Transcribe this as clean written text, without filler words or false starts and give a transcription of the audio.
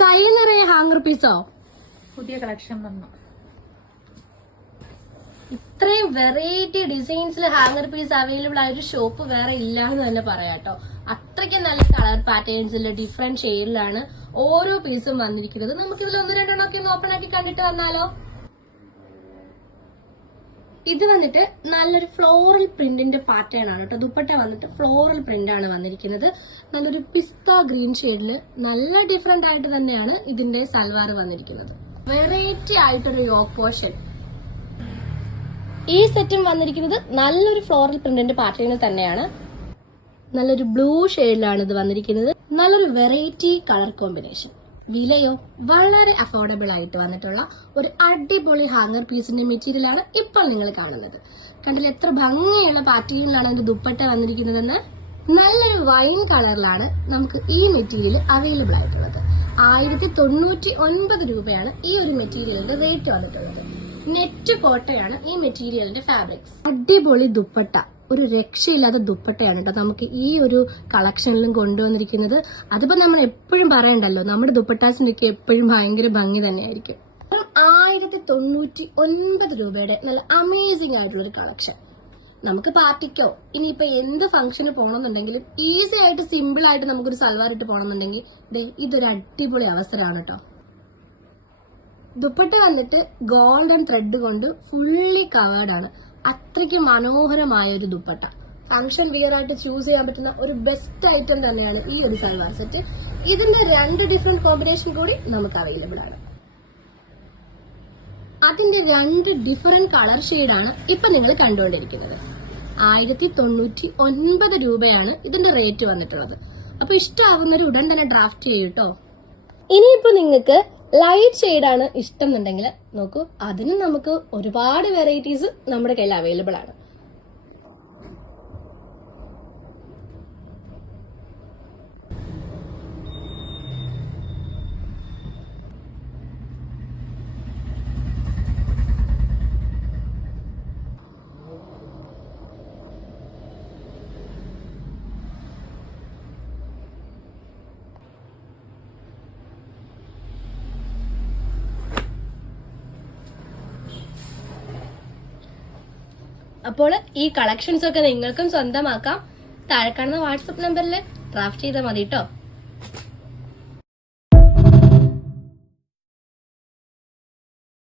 കൈ നിറയെ hanger piezo? പുതിയ കളക്ഷൻ വന്നു. ഇത്രയും വെറൈറ്റി ഡിസൈൻസിൽ ഹാങ്ങർ പീസ് അവൈലബിൾ ആയ ഒരു ഷോപ്പ് വേറെ ഇല്ല എന്ന് തന്നെ പറയാട്ടോ. അത്രയ്ക്ക് നല്ല കളർ പാറ്റേൺസിൽ ഡിഫറെന്റ് ഷെയ്ഡിലാണ് ഓരോ പീസും വന്നിരിക്കുന്നത്. നമുക്ക് ഇതിൽ ഒന്ന് രണ്ടെണ്ണമൊക്കെ ഒന്ന് ഓപ്പൺ ആക്കി കണ്ടിട്ട് വന്നാലോ? ഇത് വന്നിട്ട് നല്ലൊരു ഫ്ലോറൽ പ്രിന്റിന്റെ പാറ്റേൺ ആണ് കേട്ടോ. ദുപ്പട്ട വന്നിട്ട് ഫ്ലോറൽ പ്രിന്റ് ആണ് വന്നിരിക്കുന്നത്. നല്ലൊരു പിസ്ത ഗ്രീൻ ഷെയ്ഡില് നല്ല ഡിഫറെന്റ് ആയിട്ട് തന്നെയാണ് ഇതിന്റെ സൽവാർ വന്നിരിക്കുന്നത്. വെറൈറ്റി ആയിട്ടൊരു യോക്ക് പോർഷൻ. ഈ സെറ്റും വന്നിരിക്കുന്നത് നല്ലൊരു ഫ്ലോറൽ പ്രിന്റിന്റെ പാറ്റേണിൽ തന്നെയാണ്. നല്ലൊരു ബ്ലൂ ഷെയ്ഡിലാണ് ഇത് വന്നിരിക്കുന്നത്. നല്ലൊരു വെറൈറ്റി കളർ കോമ്പിനേഷൻ. വിലയോ വളരെ അഫോർഡബിൾ ആയിട്ട് വന്നിട്ടുള്ള ഒരു അടിപൊളി ഹാങ്ങർ പീസിന്റെ മെറ്റീരിയൽ ആണ് ഇപ്പോൾ നിങ്ങൾ കാണുന്നത്. കണ്ടില്ല എത്ര ഭംഗിയുള്ള പാറ്റേണിലാണ് അതിന്റെ ദുപ്പട്ട വന്നിരിക്കുന്നതെന്ന്. നല്ലൊരു വൈൻ കളറിലാണ് നമുക്ക് ഈ മെറ്റീരിയൽ അവൈലബിൾ ആയിട്ടുള്ളത്. 1099 രൂപയാണ് ഈ ഒരു മെറ്റീരിയലിന്റെ റേറ്റ് വന്നിട്ടുള്ളത്. നെറ്റ് കോട്ടയാണ് ഈ മെറ്റീരിയലിന്റെ ഫാബ്രിക്സ്. അടിപൊളി ദുപ്പട്ട, ഒരു രക്ഷയില്ലാത്ത ദുപ്പട്ടയാണ് കേട്ടോ നമുക്ക് ഈ ഒരു കളക്ഷനിലും കൊണ്ടുവന്നിരിക്കുന്നത്. അതിപ്പോ നമ്മൾ എപ്പോഴും പറയണ്ടല്ലോ, നമ്മുടെ ദുപ്പട്ടാസിനൊക്കെ എപ്പോഴും ഭയങ്കര ഭംഗി തന്നെയായിരിക്കും. 1099 രൂപയുടെ നല്ല അമേസിംഗ് ആയിട്ടുള്ള ഒരു കളക്ഷൻ. നമുക്ക് പാർട്ടിക്കോ ഇനിയിപ്പോ എന്ത് ഫംഗ്ഷന് പോകണമെന്നുണ്ടെങ്കിലും ഈസി ആയിട്ട് സിമ്പിൾ ആയിട്ട് നമുക്കൊരു സൽവാർ ഇട്ട് പോകണമെന്നുണ്ടെങ്കിൽ ഇതൊരു അടിപൊളി അവസരമാണ് കേട്ടോ. ദുപ്പട്ട വന്നിട്ട് ഗോൾഡൻ ത്രെഡ് കൊണ്ട് ഫുള്ളി കവേർഡ് ആണ്. അത്രയ്ക്ക് മനോഹരമായ ഒരു ദുപ്പട്ട. ഫംഗ്ഷൻ വിയർ ആയിട്ട് ചൂസ് ചെയ്യാൻ പറ്റുന്ന ഒരു ബെസ്റ്റ് ഐറ്റം തന്നെയാണ് ഈ ഒരു സൽവാർ സെറ്റ്. ഇതിന്റെ 2 ഡിഫറെന്റ് കോമ്പിനേഷൻ കൂടി നമുക്ക് അവൈലബിൾ ആണ്. അതിന്റെ 2 ഡിഫറെന്റ് കളർ ഷെയ്ഡാണ് ഇപ്പൊ നിങ്ങൾ കണ്ടുകൊണ്ടിരിക്കുന്നത്. 1099 രൂപയാണ് ഇതിന്റെ റേറ്റ് വന്നിട്ടുള്ളത്. അപ്പൊ ഇഷ്ടമാവുന്നൊരു ഉടൻ തന്നെ ഡ്രാഫ്റ്റ് ചെയ്യും കേട്ടോ. ഇനിയിപ്പോ നിങ്ങൾക്ക് ലൈറ്റ് ഷെയ്ഡാണ് ഇഷ്ടം എന്നുണ്ടെങ്കിൽ നോക്കൂ, അതിനും നമുക്ക് ഒരുപാട് വെറൈറ്റീസ് നമ്മുടെ കയ്യിൽ അവൈലബിൾ ആണ്. അപ്പോൾ ഈ കളക്ഷൻസ് ഒക്കെ നിങ്ങൾക്കും സ്വന്തമാക്കാം. താഴെ കാണുന്ന വാട്സപ്പ് നമ്പറിൽ ഡ്രാഫ്റ്റ് ചെയ്താൽ മതി കേട്ടോ.